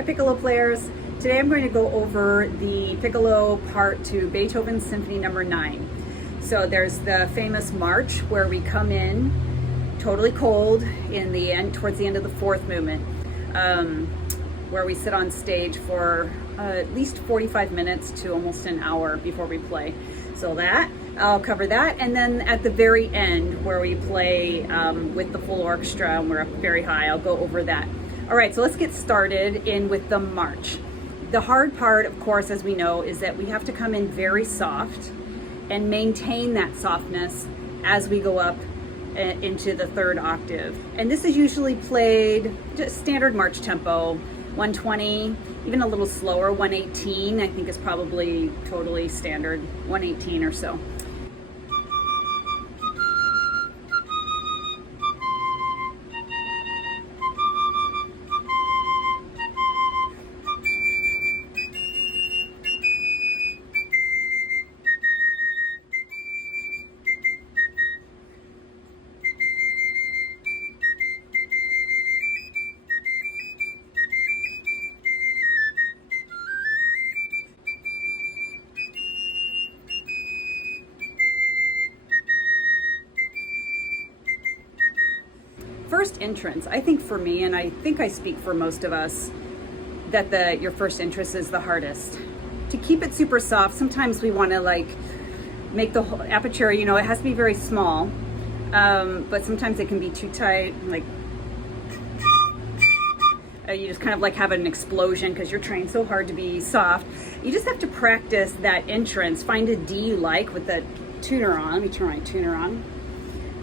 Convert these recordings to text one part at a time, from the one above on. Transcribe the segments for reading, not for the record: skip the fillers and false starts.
Hi Piccolo players. Today I'm going to go over the Piccolo part to Beethoven Symphony Number 9. So there's the famous march where we come in totally cold in the end, towards the end of the fourth movement, where we sit on stage for at least 45 minutes to almost an hour before we play. So I'll cover that, and then at the very end where we play with the full orchestra and we're up very high, I'll go over that. All right, so let's get started with the march. The hard part, of course, as we know, is that we have to come in very soft and maintain that softness as we go up into the third octave. And this is usually played just standard march tempo, 120, even a little slower, 118 I think is probably totally standard, 118 or so. First entrance, I think for me, and I think I speak for most of us, that your first entrance is the hardest. To keep it super soft, sometimes we want to make the whole aperture, it has to be very small, but sometimes it can be too tight, you just kind of have an explosion because you're trained so hard to be soft. You just have to practice that entrance. Find a D you like with the tuner on. Let me turn my tuner on.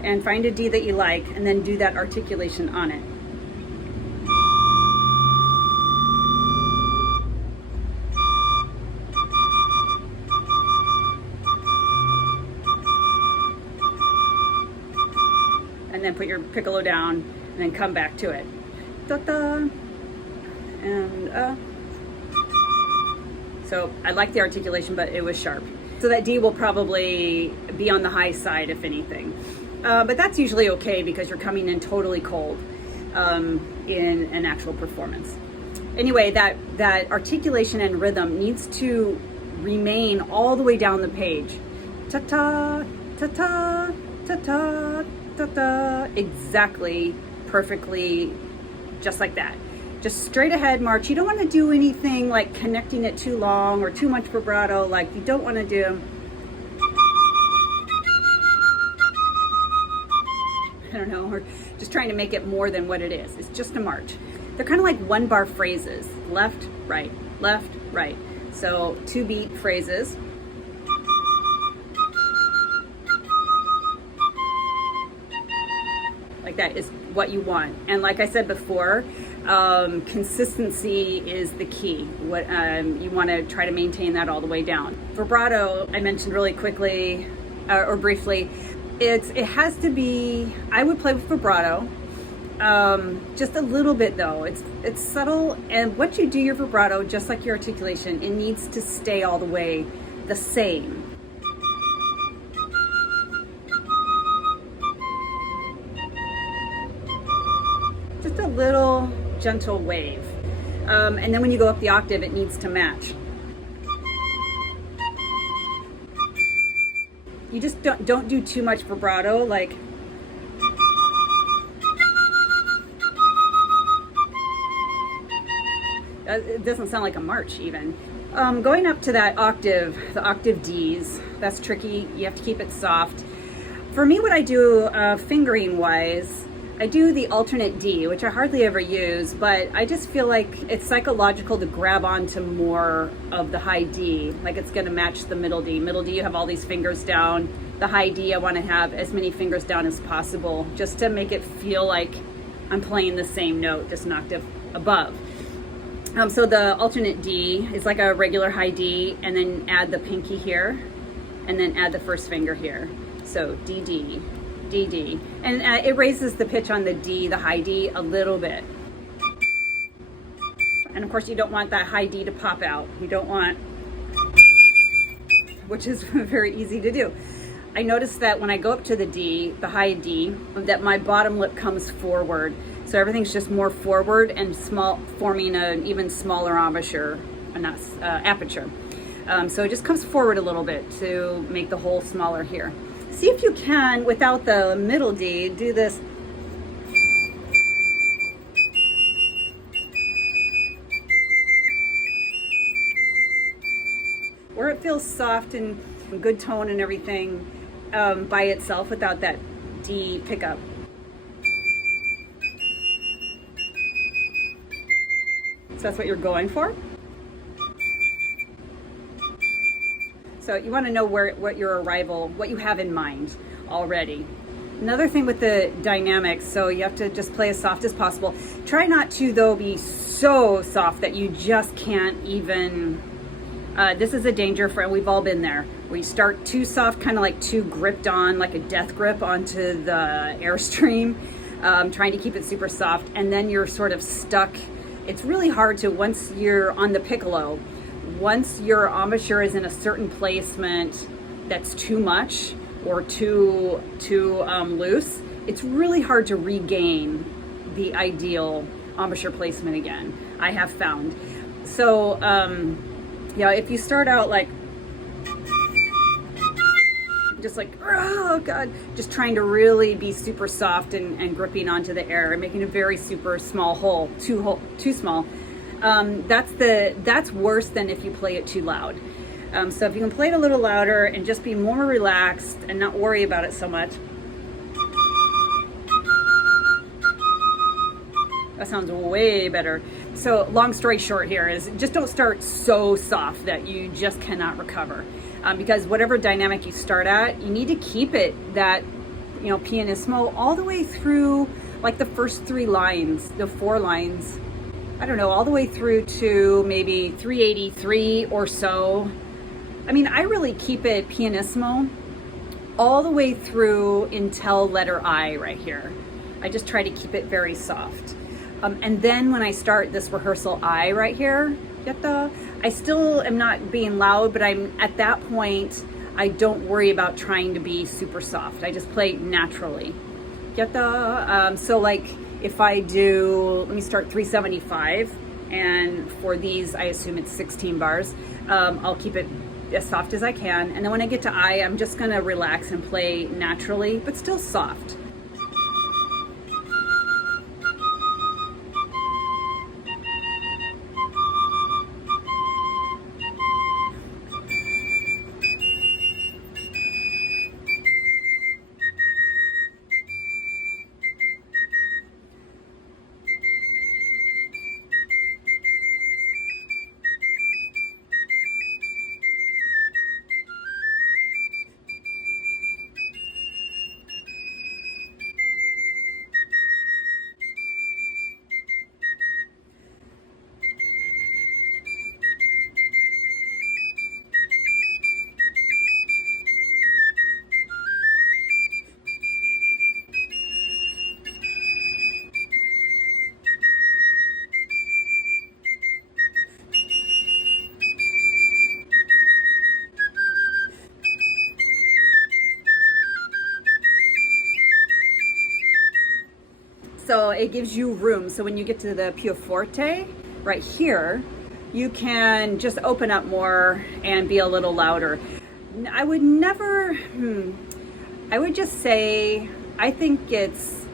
And find a D that you like, and then do that articulation on it. And then put your piccolo down, and then come back to it. Da-da. And So I like the articulation, but it was sharp. So that D will probably be on the high side, if anything. But that's usually okay because you're coming in totally cold in an actual performance. Anyway, that articulation and rhythm needs to remain all the way down the page. Ta-ta, ta-ta, ta-ta, ta-ta. Exactly, perfectly, just like that. Just straight ahead march. You don't want to do anything like connecting it too long or too much vibrato. Like you don't want to do, I don't know, or just trying to make it more than what it is. It's just a march. They're kind of like one bar phrases, left, right, left, right. So 2-beat phrases. Like that is what you want. And like I said before, consistency is the key. What you want to try to maintain that all the way down. Vibrato, I mentioned really quickly or briefly. It has to be, I would play with vibrato, just a little bit though. It's subtle, and what you do your vibrato, just like your articulation, it needs to stay all the way the same. Just a little gentle wave. And then when you go up the octave, it needs to match. You just don't do too much vibrato, like it doesn't sound like a march even. Going up to that octave, the octave Ds, that's tricky. You have to keep it soft. For me, what I do fingering wise, I do the alternate D, which I hardly ever use, but I just feel like it's psychological to grab onto more of the high D, like it's gonna match the middle D. Middle D, you have all these fingers down. The high D, I wanna have as many fingers down as possible, just to make it feel like I'm playing the same note, just an octave above. So the alternate D is like a regular high D, and then add the pinky here, and then add the first finger here. So D, D. D, D. And it raises the pitch on the D, the high D, a little bit. And of course you don't want that high D to pop out. You don't want, which is very easy to do. I noticed that when I go up to the D, the high D, that my bottom lip comes forward. So everything's just more forward and small, forming an even smaller embouchure, aperture. So it just comes forward a little bit to make the hole smaller here. See if you can, without the middle D, do this. Where it feels soft and good tone and everything by itself without that D pickup. So that's what you're going for. So you want to know what you have in mind already. Another thing with the dynamics, so you have to just play as soft as possible. Try not to, though, be so soft that you just can't even, this is a danger for, we've all been there, where you start too soft, kind of like too gripped on, like a death grip onto the airstream, trying to keep it super soft, and then you're sort of stuck. It's really hard to, once you're on the piccolo, once your embouchure is in a certain placement that's too much or too loose, it's really hard to regain the ideal embouchure placement again, I have found. So, yeah, if you start out like, just like, oh God, just trying to really be super soft and gripping onto the air and making a very super small hole, too small. That's worse than if you play it too loud. So if you can play it a little louder and just be more relaxed and not worry about it so much. That sounds way better. So long story short here is just don't start so soft that you just cannot recover. Because whatever dynamic you start at, you need to keep it that, pianissimo all the way through, like the first 3 lines, the 4 lines, I don't know, all the way through to maybe 383 or so. I mean, I really keep it pianissimo all the way through until letter I right here. I just try to keep it very soft. And then when I start this rehearsal I right here, I still am not being loud, but I'm at that point, I don't worry about trying to be super soft. I just play naturally. So like if I do, let me start 375, and for these, I assume it's 16 bars. I'll keep it as soft as I can. And then when I get to I, I'm just gonna relax and play naturally, but still soft. So it gives you room. So when you get to the pianoforte right here, you can just open up more and be a little louder. I would never, I would just say, I think it's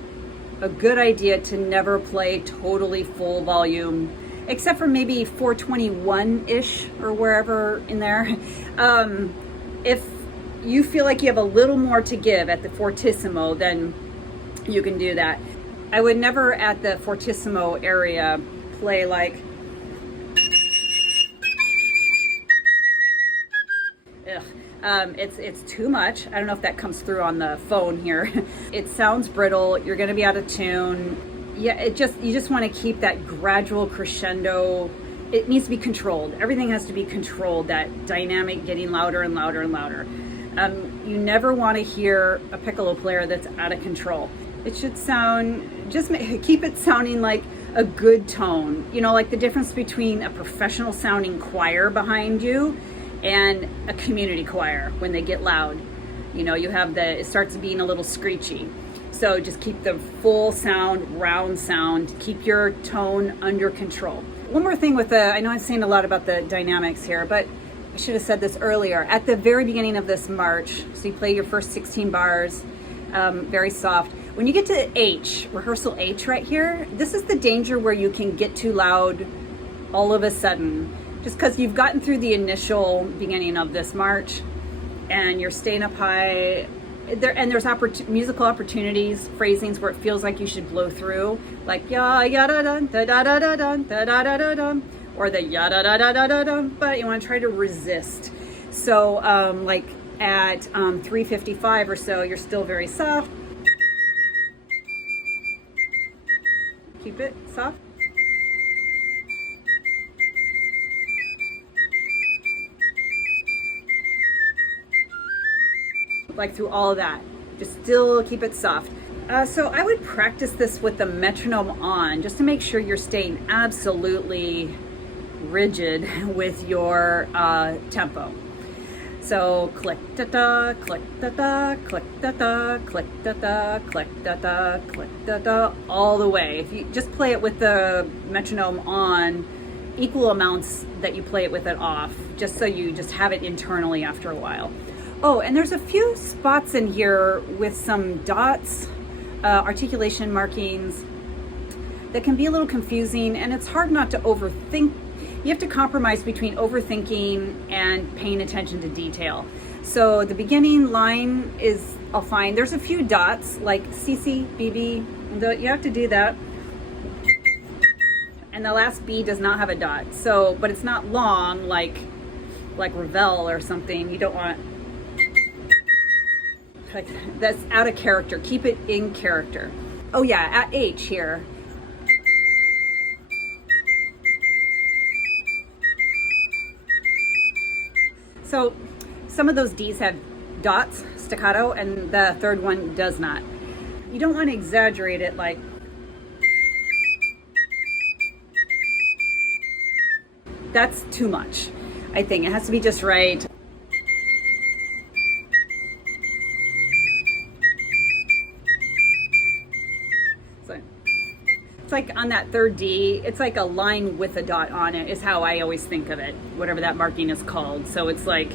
a good idea to never play totally full volume, except for maybe 421-ish or wherever in there. If you feel like you have a little more to give at the fortissimo, then you can do that. I would never at the fortissimo area play like, it's too much. I don't know if that comes through on the phone here. It sounds brittle. You're going to be out of tune. Yeah, you just want to keep that gradual crescendo. It needs to be controlled. Everything has to be controlled. That dynamic getting louder and louder and louder. You never want to hear a piccolo player that's out of control. It should sound, keep it sounding like a good tone. Like the difference between a professional sounding choir behind you and a community choir when they get loud. You have it starts being a little screechy. So just keep the full sound, round sound, keep your tone under control. One more thing with I know I'm saying a lot about the dynamics here, but I should have said this earlier. At the very beginning of this march, so you play your first 16 bars, very soft. When you get to H, rehearsal H right here, this is the danger where you can get too loud all of a sudden, just because you've gotten through the initial beginning of this march and you're staying up high. There's musical opportunities, phrasings where it feels like you should blow through, like ya ya da da da da da da da da da da da, or the ya da da da da da da, but you want to try to resist. So like at 3:55 or so, you're still very soft. Keep it soft. Like through all of that, just still keep it soft. So I would practice this with the metronome on, just to make sure you're staying absolutely rigid with your tempo. So click da da, click da da, click da da, click da da, click da da, click da da, all the way. If you just play it with the metronome on, equal amounts that you play it with it off, just so you just have it internally after a while. Oh, and there's a few spots in here with some dots, articulation markings that can be a little confusing, and it's hard not to overthink. You have to compromise between overthinking and paying attention to detail. So the beginning line is all fine. There's a few dots like CC, BB, you have to do that. And the last B does not have a dot. So, but it's not long like Ravel or something. You don't want, that's out of character. Keep it in character. Oh yeah, at H here. So some of those D's have dots, staccato, and the third one does not. You don't want to exaggerate it like, that's too much. I think it has to be just right. So it's like on that third D, it's like a line with a dot on it is how I always think of it, whatever that marking is called. So it's like,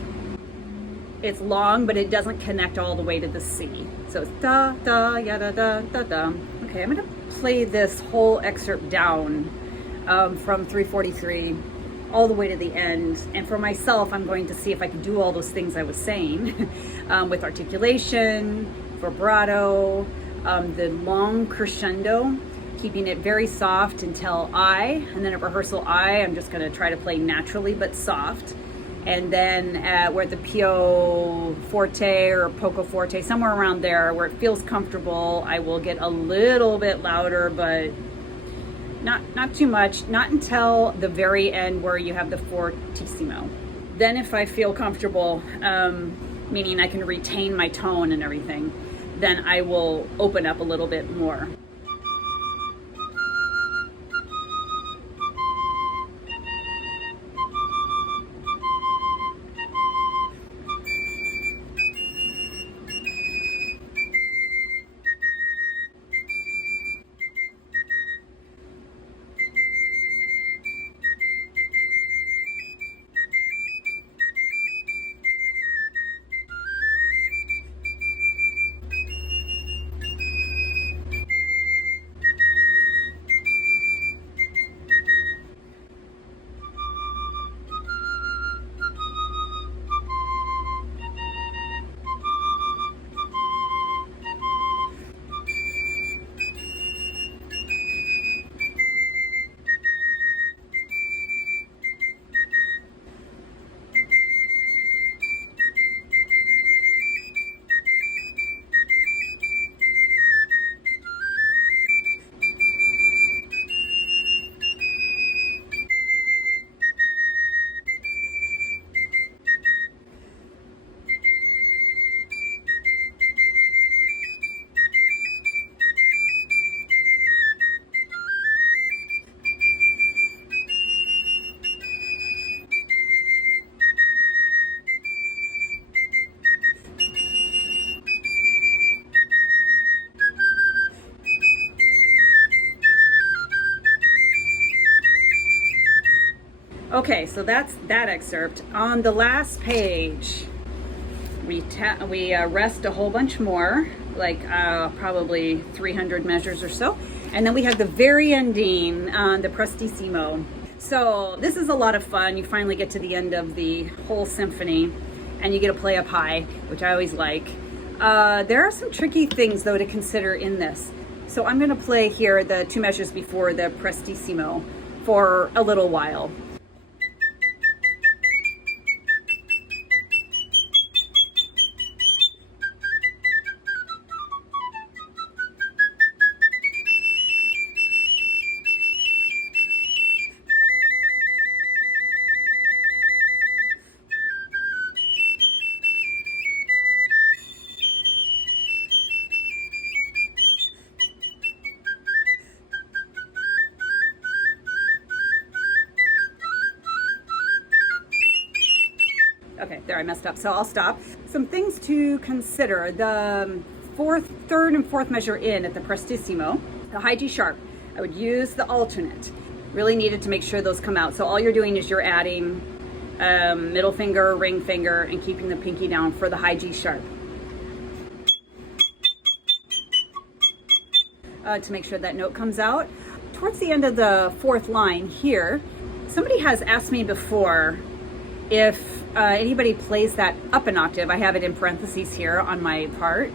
it's long, but it doesn't connect all the way to the C. So it's da, da, ya, da, da, da, da. Okay, I'm gonna play this whole excerpt down from 343 all the way to the end. And for myself, I'm going to see if I can do all those things I was saying with articulation, vibrato, the long crescendo, keeping it very soft until I, and then at rehearsal I'm just gonna try to play naturally but soft. And then we're at the Pio Forte or Poco Forte, somewhere around there where it feels comfortable, I will get a little bit louder, but not too much, not until the very end where you have the fortissimo. Then if I feel comfortable, meaning I can retain my tone and everything, then I will open up a little bit more. Okay, so that's that excerpt. On the last page, we rest a whole bunch more, like probably 300 measures or so. And then we have the very ending, the prestissimo. So this is a lot of fun. You finally get to the end of the whole symphony and you get to play up high, which I always like. There are some tricky things though to consider in this. So I'm gonna play here the 2 measures before the prestissimo for a little while. Okay, there, I messed up, so I'll stop. Some things to consider. The third and fourth measure in at the prestissimo, the high G sharp, I would use the alternate. Really needed to make sure those come out. So all you're doing is you're adding middle finger, ring finger, and keeping the pinky down for the high G sharp. To make sure that note comes out. Towards the end of the fourth line here, somebody has asked me before if anybody plays that up an octave. I have it in parentheses here on my part.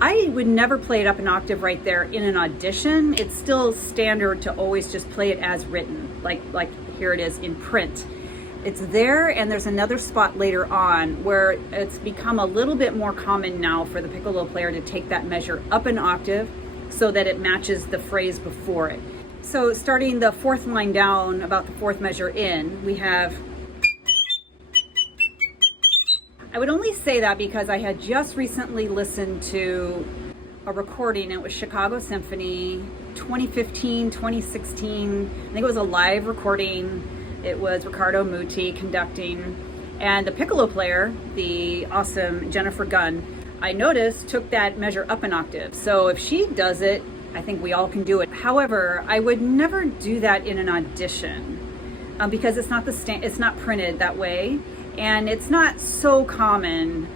I would never play it up an octave right there in an audition. It's still standard to always just play it as written, like here it is in print. It's there, and there's another spot later on where it's become a little bit more common now for the piccolo player to take that measure up an octave so that it matches the phrase before it. So starting the fourth line down, about the fourth measure in, we have, I would only say that because I had just recently listened to a recording. It was Chicago Symphony 2015, 2016. I think it was a live recording. It was Riccardo Muti conducting, and the piccolo player, the awesome Jennifer Gunn, I noticed took that measure up an octave. So if she does it, I think we all can do it. However, I would never do that in an audition because it's not it's not printed that way. And it's not so common,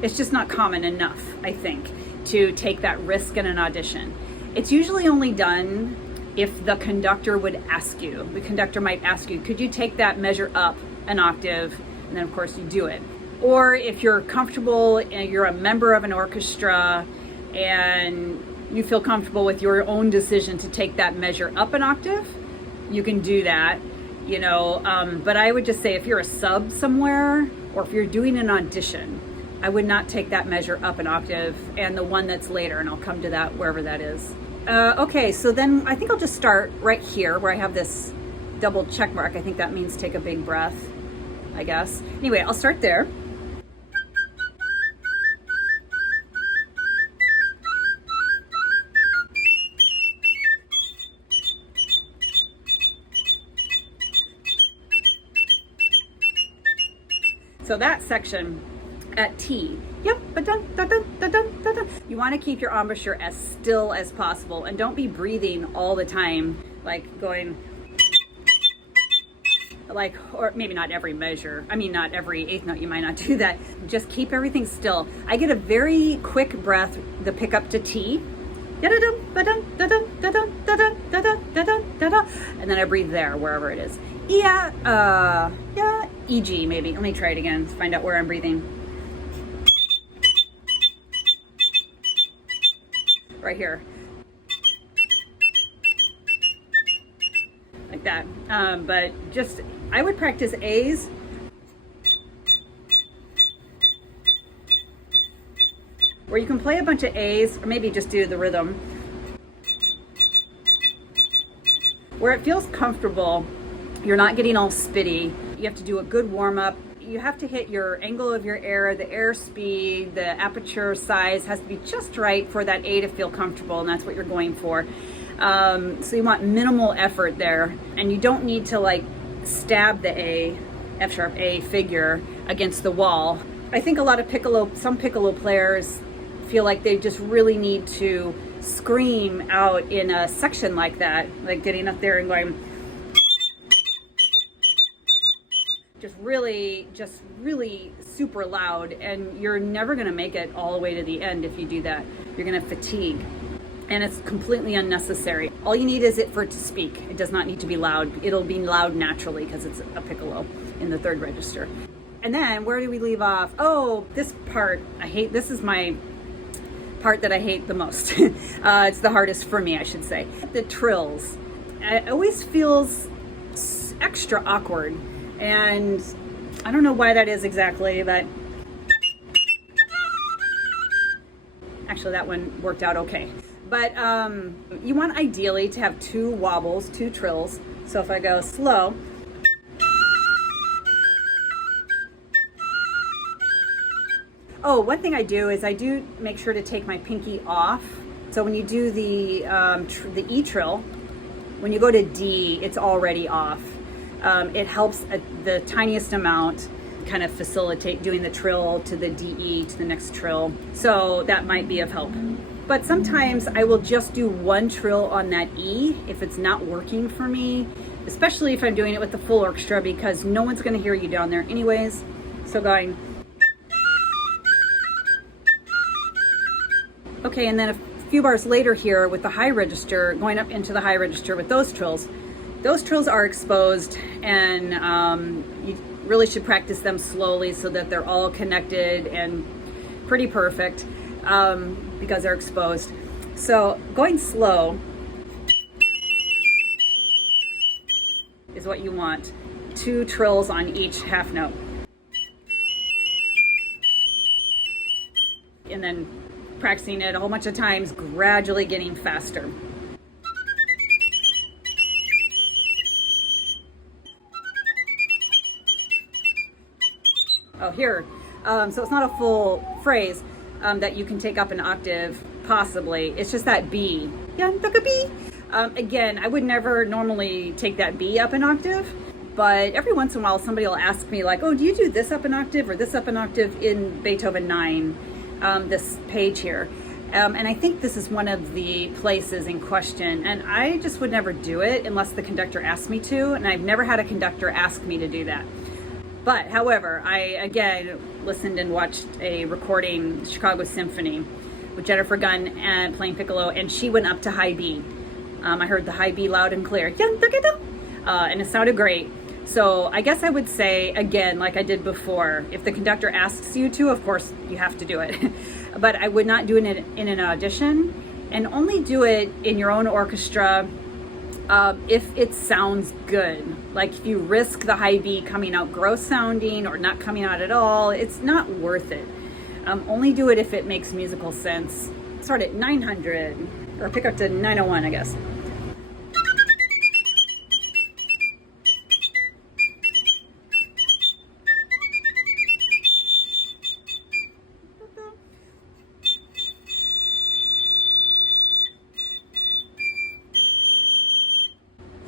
it's just not common enough, I think, to take that risk in an audition. It's usually only done if the conductor would ask you. The conductor might ask you, could you take that measure up an octave? And then of course you do it. Or if you're comfortable and you're a member of an orchestra and you feel comfortable with your own decision to take that measure up an octave, you can do that. You know, but I would just say if you're a sub somewhere or if you're doing an audition, I would not take that measure up an octave and the one that's later, and I'll come to that wherever that is. Okay, so then I think I'll just start right here where I have this double check mark. I think that means take a big breath, I guess. Anyway, I'll start there. So that section at T, yep, you want to keep your embouchure as still as possible and don't be breathing all the time, like going, like, or maybe not every measure. I mean, not every eighth note, you might not do that. Just keep everything still. I get a very quick breath, the pickup to T, and then I breathe there, wherever it is. Yeah, EG maybe. Let me try it again to find out where I'm breathing. Right here. Like that. But just, I would practice A's. Where you can play a bunch of A's, or maybe just do the rhythm. Where it feels comfortable, you're not getting all spitty. You have to do a good warm-up. You have to hit your angle of your air, the air speed, the aperture size has to be just right for that A to feel comfortable, and that's what you're going for. So you want minimal effort there, and you don't need to like stab the A, F sharp A figure against the wall. I think a lot of some piccolo players feel like they just really need to scream out in a section like that, like getting up there and going, just really super loud, and you're never going to make it all the way to the end if you do that. You're going to fatigue, and it's completely unnecessary. All you need is it for it to speak. It does not need to be loud. It'll be loud naturally because it's a piccolo in the third register. And then where do we leave off? Oh, this part I hate. This is my part that I hate the most. It's the hardest for me, I should say. The trills. It always feels extra awkward, and I don't know why that is exactly, but actually that one worked out okay. But you want ideally to have 2 wobbles, 2 trills. So if I go slow, oh, one thing I do is I do make sure to take my pinky off. So when you do the E trill, when you go to D, it's already off. It helps the tiniest amount kind of facilitate doing the trill to the DE to the next trill. So that might be of help. But sometimes I will just do 1 trill on that E if it's not working for me, especially if I'm doing it with the full orchestra, because no one's going to hear you down there anyways. So going, okay, and then a few bars later here with the high register, going up into the high register with those trills are exposed, and you really should practice them slowly so that they're all connected and pretty perfect, because they're exposed. So going slow is what you want. 2 trills on each half note. And then practicing it a whole bunch of times, gradually getting faster. Oh, here. So it's not a full phrase that you can take up an octave, possibly. It's just that B. Again, I would never normally take that B up an octave, but every once in a while somebody will ask me like, oh, do you do this up an octave or this up an octave in Beethoven 9, this page here? And I think this is one of the places in question, and I just would never do it unless the conductor asked me to, and I've never had a conductor ask me to do that. But however, I again listened and watched a recording, Chicago Symphony, with Jennifer Gunn and playing piccolo, and she went up to high B. I heard the high B loud and clear, and it sounded great. So I guess I would say, again, like I did before, if the conductor asks you to, of course you have to do it. But I would not do it in an audition, and only do it in your own orchestra if it sounds good. Like if you risk the high B coming out gross sounding or not coming out at all, it's not worth it. Only do it if it makes musical sense. Start at 900, or pick up to 901, I guess.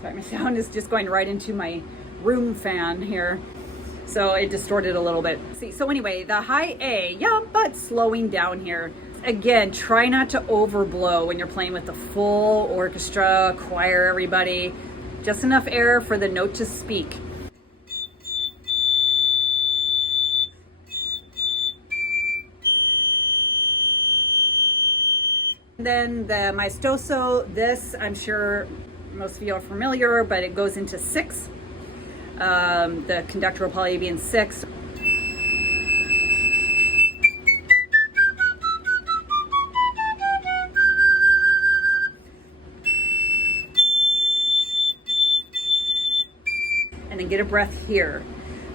Sorry, my sound is just going right into my room fan here, so it distorted a little bit. See, so anyway, the high A, yeah, but slowing down here. Again, try not to overblow when you're playing with the full orchestra, choir, everybody. Just enough air for the note to speak. And then the maestoso, this I'm sure most of you are familiar, but it goes into 6. The conductor will probably be in 6. And then get a breath here.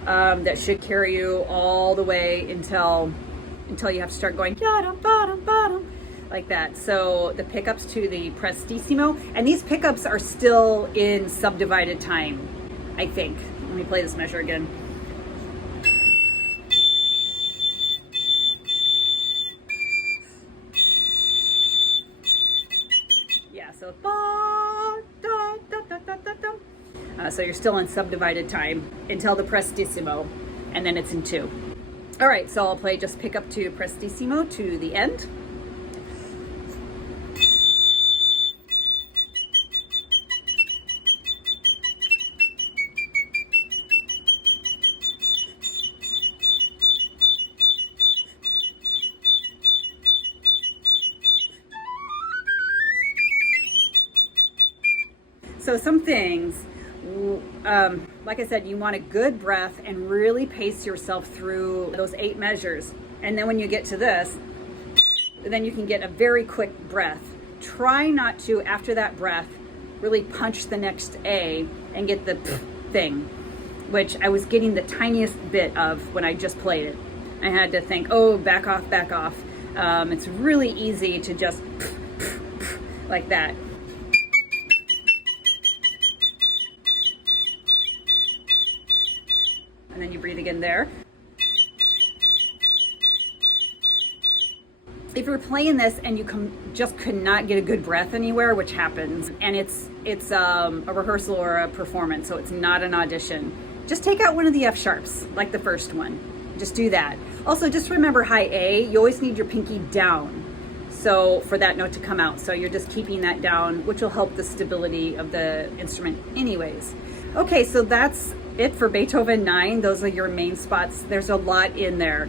That should carry you all the way until you have to start going like that. So the pickups to the prestissimo, and these pickups are still in subdivided time, I think. Let me play this measure again. Yeah, so so you're still in subdivided time until the prestissimo, and then it's in 2. All right, so I'll play just pick up to prestissimo to the end. So some things, like I said, you want a good breath and really pace yourself through those 8 measures. And then when you get to this, then you can get a very quick breath. Try not to, after that breath, really punch the next A and get the thing, which I was getting the tiniest bit of when I just played it. I had to think, oh, back off, back off. It's really easy to just like that. And then you breathe again there. If you're playing this and you just could not get a good breath anywhere, which happens, and it's a rehearsal or a performance, so it's not an audition, just take out one of the F sharps, like the first one. Just do that. Also, just remember high A, you always need your pinky down, so for that note to come out. So you're just keeping that down, which will help the stability of the instrument anyways. Okay, so that's it for Beethoven 9. Those are your main spots. There's a lot in there.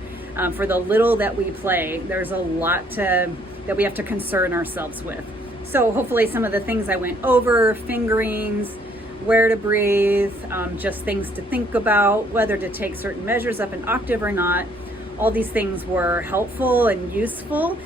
For the little that we play, there's a lot that we have to concern ourselves with. So hopefully some of the things I went over, fingerings, where to breathe, just things to think about, whether to take certain measures up an octave or not, all these things were helpful and useful.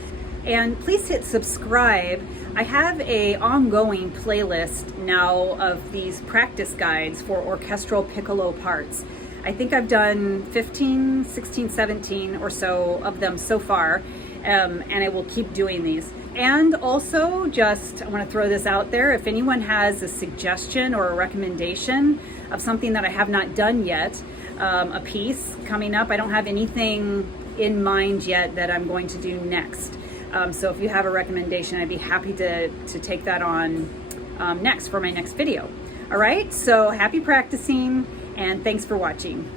And please hit subscribe. I have a ongoing playlist now of these practice guides for orchestral piccolo parts. I think I've done 15, 16, 17 or so of them so far, and I will keep doing these. And also, I want to throw this out there, if anyone has a suggestion or a recommendation of something that I have not done yet, a piece coming up, I don't have anything in mind yet that I'm going to do next. So if you have a recommendation, I'd be happy to take that on next for my next video. All right, so happy practicing, and thanks for watching.